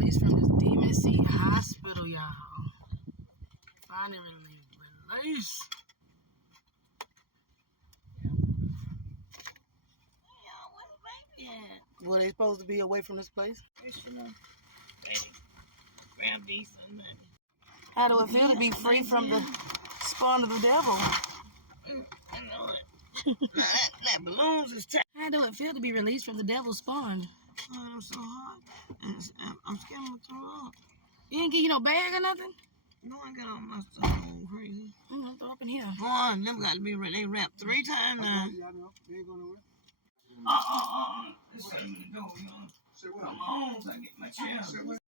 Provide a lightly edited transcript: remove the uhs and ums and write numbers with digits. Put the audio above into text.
released from this DMC hospital, y'all. Finally released. Well, they supposed to be away from this place? Grab these and How do it feel to be free from the spawn of the devil? I know it. that balloons is tight. How do it feel to be released from the devil's spawn? Oh, I'm so hot. I'm scared I'm gonna throw up. You didn't get you no bag or nothing? No, I got all my stuff on crazy. Throw up in here. Boy, them got to be they wrapped 3 times now. It's time to go, you know. Come on, I get my chair.